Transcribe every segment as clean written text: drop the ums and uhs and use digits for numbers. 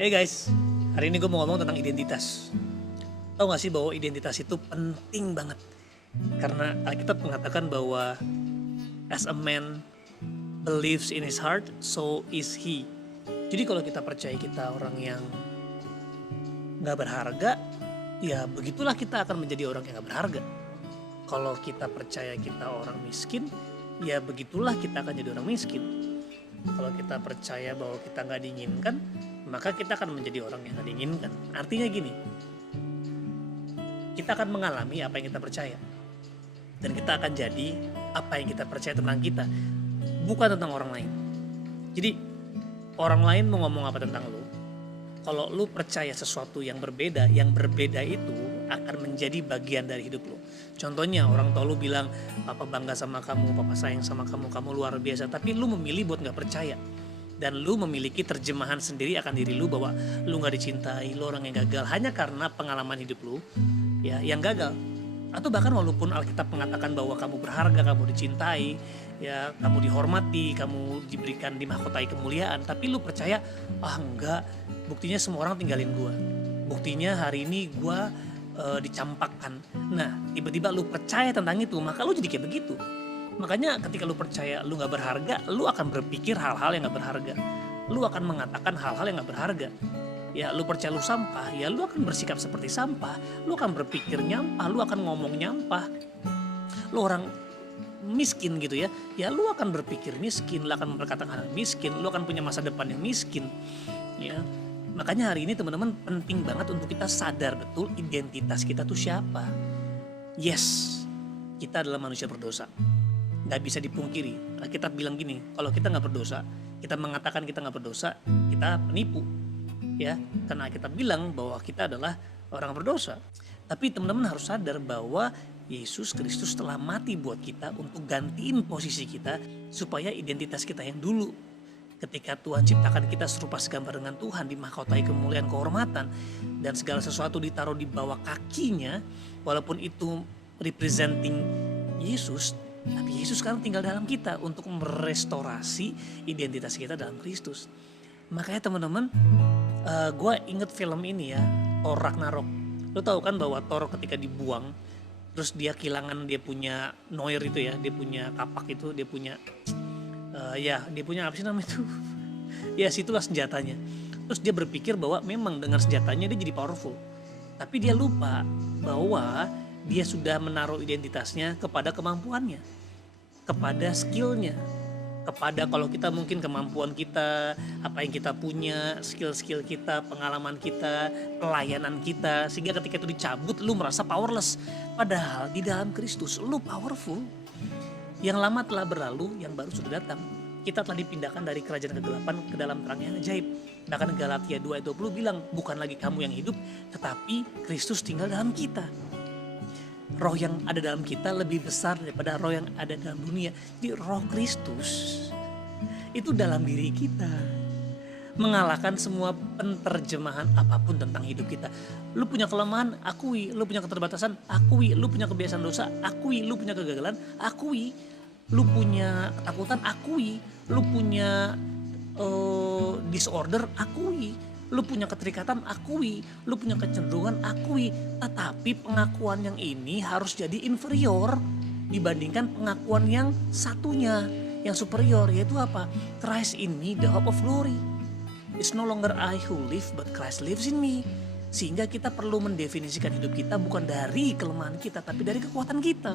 Hey guys, hari ini gue mau ngomong tentang identitas. Tahu gak sih bahwa identitas itu penting banget? Karena Alkitab mengatakan bahwa as a man believes in his heart, so is he. Jadi kalau kita percaya kita orang yang gak berharga, ya begitulah kita akan menjadi orang yang gak berharga. Kalau kita percaya kita orang miskin, ya begitulah kita akan jadi orang miskin. Kalau kita percaya bahwa kita gak diinginkan, maka kita akan menjadi orang yang gak diinginkan. Artinya gini, kita akan mengalami apa yang kita percaya. Dan kita akan jadi apa yang kita percaya tentang kita, bukan tentang orang lain. Jadi orang lain mau ngomong apa tentang lu, kalau lu percaya sesuatu yang berbeda itu akan menjadi bagian dari hidup lu. Contohnya orang tua lu bilang, papa bangga sama kamu, papa sayang sama kamu, kamu luar biasa. Tapi lu memilih buat gak percaya. Dan lu memiliki terjemahan sendiri akan diri lu bahwa lu gak dicintai, lu orang yang gagal. Hanya karena pengalaman hidup lu ya yang gagal. Atau bahkan walaupun Alkitab mengatakan bahwa kamu berharga, kamu dicintai, ya kamu dihormati, kamu diberikan dimahkotai kemuliaan, tapi lu percaya, enggak, buktinya semua orang tinggalin gua. Buktinya hari ini gua dicampakkan. Nah, tiba-tiba lu percaya tentang itu, maka lu jadi kayak begitu. Makanya ketika lu percaya lu gak berharga, lu akan berpikir hal-hal yang gak berharga. Lu akan mengatakan hal-hal yang gak berharga. Ya lu percaya lu sampah, ya lu akan bersikap seperti sampah. Lu akan berpikir nyampah, lu akan ngomong nyampah. Lu orang miskin gitu ya, ya lu akan berpikir miskin, lu akan berkata hal miskin, lu akan punya masa depan yang miskin. Ya, makanya hari ini teman-teman penting banget untuk kita sadar betul identitas kita tuh siapa. Yes, kita adalah manusia berdosa. Gak bisa dipungkiri. Kita bilang gini, kalau kita gak berdosa, kita mengatakan kita gak berdosa, kita penipu. Ya, karena kita bilang bahwa kita adalah orang berdosa. Tapi teman-teman harus sadar bahwa Yesus Kristus telah mati buat kita untuk gantiin posisi kita supaya identitas kita yang dulu. Ketika Tuhan ciptakan kita serupa segambar dengan Tuhan, dimahkotai kemuliaan kehormatan, dan segala sesuatu ditaruh di bawah kakinya, walaupun itu representing Yesus, tapi Yesus sekarang tinggal dalam kita untuk merestorasi identitas kita dalam Kristus. Makanya teman-teman, gue inget film ini ya, Thor Ragnarok. Lo tahu kan bahwa Thor ketika dibuang, terus dia kehilangan dia punya Mjolnir itu ya, dia punya kapak itu, dia punya dia punya apa sih namanya itu? Ya situlah senjatanya. Terus dia berpikir bahwa memang dengan senjatanya dia jadi powerful. Tapi dia lupa bahwa dia sudah menaruh identitasnya kepada kemampuannya, kepada skillnya, kepada kalau kita mungkin kemampuan kita, apa yang kita punya, skill-skill kita, pengalaman kita, pelayanan kita, sehingga ketika itu dicabut lu merasa powerless. Padahal di dalam Kristus lu powerful. Yang lama telah berlalu, yang baru sudah datang. Kita telah dipindahkan dari kerajaan kegelapan ke dalam terang yang ajaib. Bahkan Galatia 2 ayat 20 bilang, bukan lagi kamu yang hidup, tetapi Kristus tinggal dalam kita. Roh yang ada dalam kita lebih besar daripada roh yang ada dalam dunia. Jadi roh Kristus itu dalam diri kita, mengalahkan semua penterjemahan apapun tentang hidup kita. Lu punya kelemahan, akui. Lu punya keterbatasan, akui. Lu punya kebiasaan dosa, akui. Lu punya kegagalan, akui. Lu punya ketakutan, akui. Lu punya disorder, akui. Lu punya keterikatan, akui. Lu punya kecenderungan, akui. Tetapi pengakuan yang ini harus jadi inferior dibandingkan pengakuan yang satunya, yang superior, yaitu apa? Christ in me, the hope of glory. It's no longer I who live, but Christ lives in me. Sehingga kita perlu mendefinisikan hidup kita bukan dari kelemahan kita, tapi dari kekuatan kita.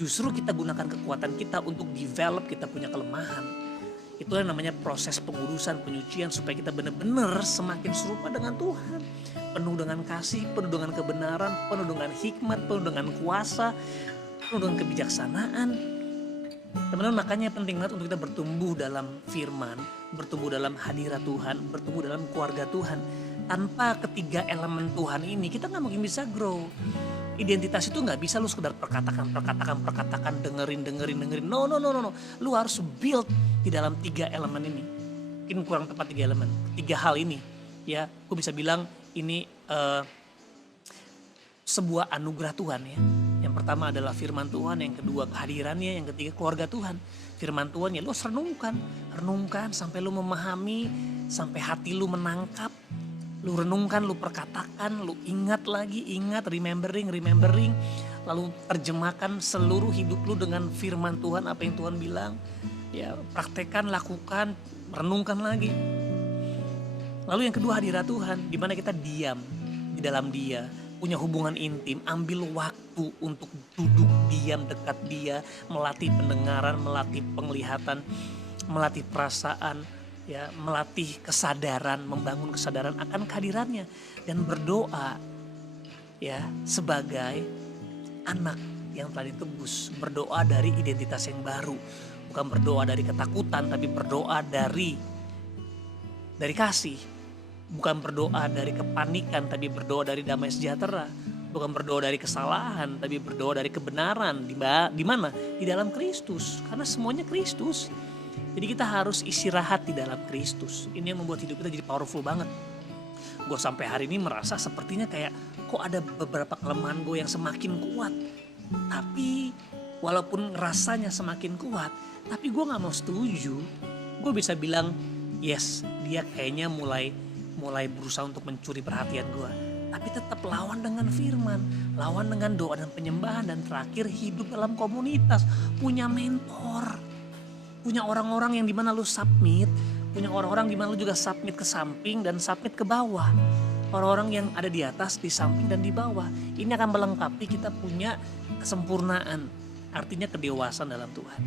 Justru kita gunakan kekuatan kita untuk develop kita punya kelemahan. Itu yang namanya proses pengudusan, penyucian, supaya kita benar-benar semakin serupa dengan Tuhan. Penuh dengan kasih, penuh dengan kebenaran, penuh dengan hikmat, penuh dengan kuasa, penuh dengan kebijaksanaan. Teman-teman, makanya penting banget untuk kita bertumbuh dalam firman, bertumbuh dalam hadirat Tuhan, bertumbuh dalam keluarga Tuhan. Tanpa ketiga elemen Tuhan ini kita gak mungkin bisa grow. Identitas itu gak bisa lu sekedar perkatakan, dengerin. No. Lu harus build di dalam tiga elemen ini. Mungkin kurang tepat tiga elemen, tiga hal ini. Ya, gue bisa bilang ini sebuah anugerah Tuhan ya. Yang pertama adalah firman Tuhan, yang kedua kehadirannya, yang ketiga keluarga Tuhan. Firman Tuhan ya lu harus renungkan sampai lu memahami, sampai hati lu menangkap, Lu renungkan, lu perkatakan, lu ingat lagi, remembering, lalu terjemahkan seluruh hidup lu dengan firman Tuhan, apa yang Tuhan bilang. Ya, praktekkan, lakukan, renungkan lagi. Lalu yang kedua, hadirat Tuhan, di mana kita diam di dalam Dia, punya hubungan intim, ambil waktu untuk duduk diam dekat Dia, melatih pendengaran, melatih penglihatan, melatih perasaan, ya, melatih kesadaran, membangun kesadaran akan kehadirannya, dan berdoa, ya, sebagai anak yang telah ditebus, berdoa dari identitas yang baru, bukan berdoa dari ketakutan, tapi berdoa dari kasih, bukan berdoa dari kepanikan, tapi berdoa dari damai sejahtera, bukan berdoa dari kesalahan, tapi berdoa dari kebenaran. Di mana? Di dalam Kristus, karena semuanya Kristus. Jadi kita harus istirahat di dalam Kristus. Ini yang membuat hidup kita jadi powerful banget. Gue sampai hari ini merasa sepertinya kayak kok ada beberapa kelemahan gue yang semakin kuat. Tapi walaupun rasanya semakin kuat, tapi gue gak mau setuju. Gue bisa bilang, yes, dia kayaknya mulai berusaha untuk mencuri perhatian gue. Tapi tetap lawan dengan firman, lawan dengan doa dan penyembahan, dan terakhir hidup dalam komunitas, punya mentor. Punya orang-orang yang dimana lu submit, punya orang-orang dimana lu juga submit ke samping dan submit ke bawah. Orang-orang yang ada di atas, di samping, dan di bawah. Ini akan melengkapi kita punya kesempurnaan, artinya kedewasaan dalam Tuhan.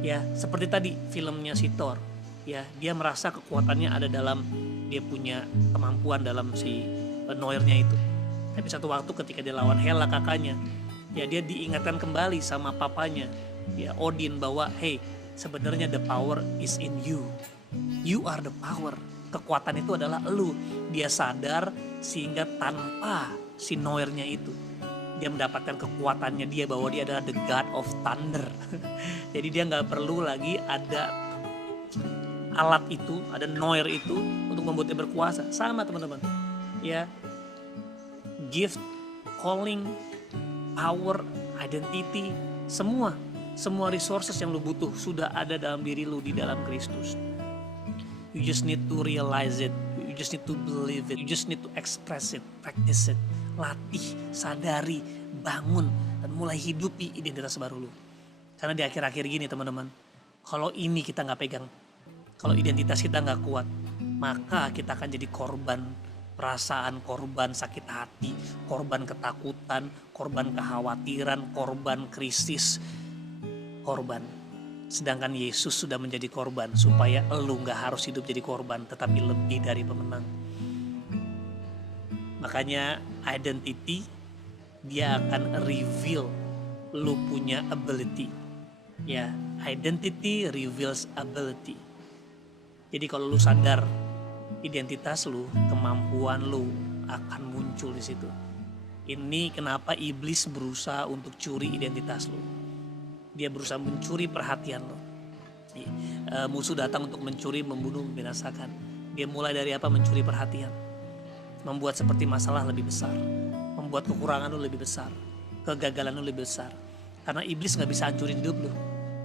Ya, seperti tadi filmnya si Thor, ya, dia merasa kekuatannya ada dalam, dia punya kemampuan dalam si Mjolnirnya itu. Tapi satu waktu ketika dia lawan Hela kakaknya, ya dia diingatkan kembali sama papanya, ya Odin, bahwa hey, sebenarnya the power is in you. You are the power. Kekuatan itu adalah elu. Dia sadar sehingga tanpa si Mjolnirnya itu, dia mendapatkan kekuatannya dia, bahwa dia adalah the God of Thunder. Jadi dia gak perlu lagi ada alat itu, ada Mjolnir itu untuk membuat dia berkuasa. Sama teman-teman. Ya, gift, calling, power, identity, semua resources yang lu butuh sudah ada dalam diri lu di dalam Kristus. You just need to realize it. You just need to believe it. You just need to express it, practice it. Latih, sadari, bangun, dan mulai hidupi identitas baru lu. Karena di akhir-akhir gini teman-teman, kalau ini kita gak pegang, kalau identitas kita gak kuat, maka kita akan jadi korban perasaan, korban sakit hati, korban ketakutan, korban kekhawatiran, korban krisis, korban. Sedangkan Yesus sudah menjadi korban supaya elu gak harus hidup jadi korban, tetapi lebih dari pemenang. Makanya identity, dia akan reveal lu punya ability. Ya, identity reveals ability. Jadi kalau lu sadar identitas lu, kemampuan lu akan muncul di situ. Ini kenapa iblis berusaha untuk curi identitas lu. Dia berusaha mencuri perhatian lu. Musuh datang untuk mencuri, membunuh, membinasakan. Dia mulai dari apa? Mencuri perhatian. Membuat seperti masalah lebih besar. Membuat kekurangan lu lebih besar. Kegagalan lu lebih besar. Karena iblis gak bisa hancurin hidup lu.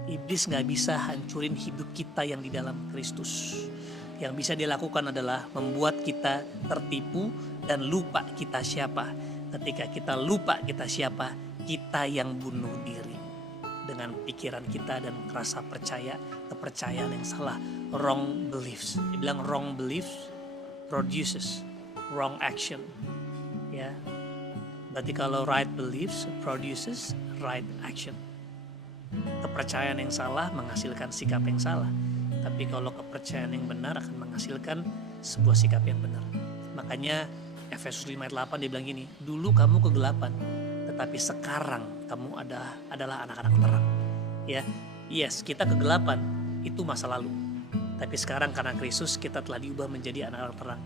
Iblis gak bisa hancurin hidup kita yang di dalam Kristus. Yang bisa dia lakukan adalah membuat kita tertipu dan lupa kita siapa. Ketika kita lupa kita siapa, kita yang bunuh diri. Dengan pikiran kita dan rasa percaya, kepercayaan yang salah. Wrong beliefs. Dibilang wrong beliefs produces wrong action. Ya. Berarti kalau right beliefs produces right action. Kepercayaan yang salah menghasilkan sikap yang salah. Tapi kalau kepercayaan yang benar akan menghasilkan sebuah sikap yang benar. Makanya Efesus 5 ayat 8 dia bilang gini, dulu kamu kegelapan, tetapi sekarang kamu adalah anak-anak terang. Ya, yes, kita kegelapan, itu masa lalu. Tapi sekarang karena Kristus kita telah diubah menjadi anak-anak terang.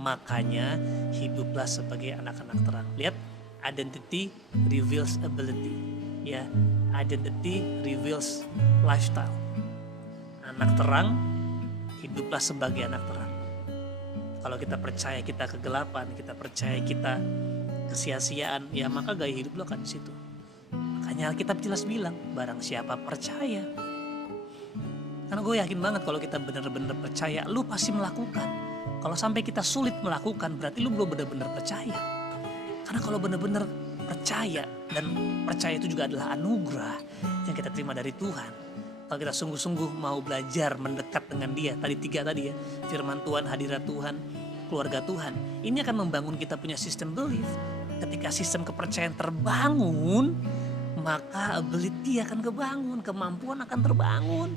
Makanya hiduplah sebagai anak-anak terang. Lihat, identity reveals ability. Ya, identity reveals lifestyle. Anak terang, hiduplah sebagai anak terang. Kalau kita percaya kita kegelapan, kita percaya kita kesia-siaan, ya maka gaya hidup lo akan di situ. Makanya Alkitab jelas bilang, barang siapa percaya. Karena gue yakin banget kalau kita benar-benar percaya, lu pasti melakukan. Kalau sampai kita sulit melakukan, berarti lu belum benar-benar percaya. Karena kalau benar-benar percaya, dan percaya itu juga adalah anugerah yang kita terima dari Tuhan. Kalau kita sungguh-sungguh mau belajar mendekat dengan Dia, tadi 3 tadi ya, firman Tuhan, hadirat Tuhan, keluarga Tuhan, ini akan membangun kita punya sistem belief. Ketika sistem kepercayaan terbangun, maka ability akan kebangun, kemampuan akan terbangun,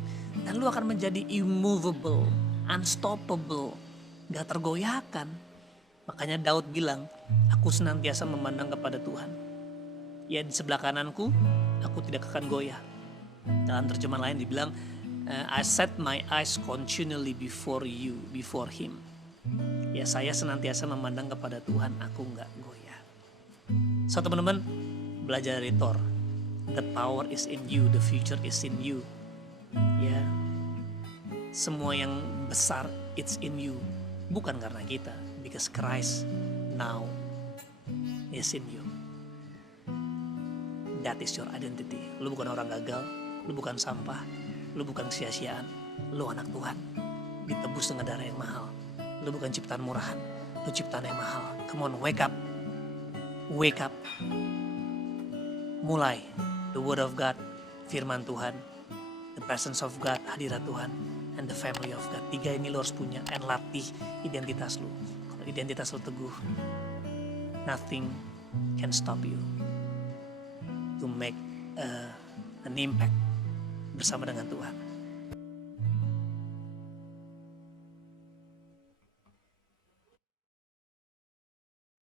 dan lu akan menjadi immovable, unstoppable, gak tergoyahkan. Makanya Daud bilang, aku senantiasa memandang kepada Tuhan. Ya di sebelah kananku, aku tidak akan goyah. Dalam terjemahan lain dibilang, I set my eyes continually before you, before him. Ya saya senantiasa memandang kepada Tuhan, aku gak goyah. So teman-teman, belajar dari Thor. The power is in you, the future is in you. Ya, semua yang besar, it's in you. Bukan karena kita, because Christ now is in you. That is your identity. Lu bukan orang gagal, lu bukan sampah, lu bukan sia-siaan, lu anak Tuhan. Ditebus dengan darah yang mahal. Lu bukan ciptaan murahan, lu ciptaan yang mahal. Come on, wake up. Wake up. Mulai. The word of God, firman Tuhan, the presence of God, hadirat Tuhan, and the family of God. 3 ini lu harus punya, and latih identitas lu. Kalau identitas lu teguh, nothing can stop you to make an impact bersama dengan Tuhan.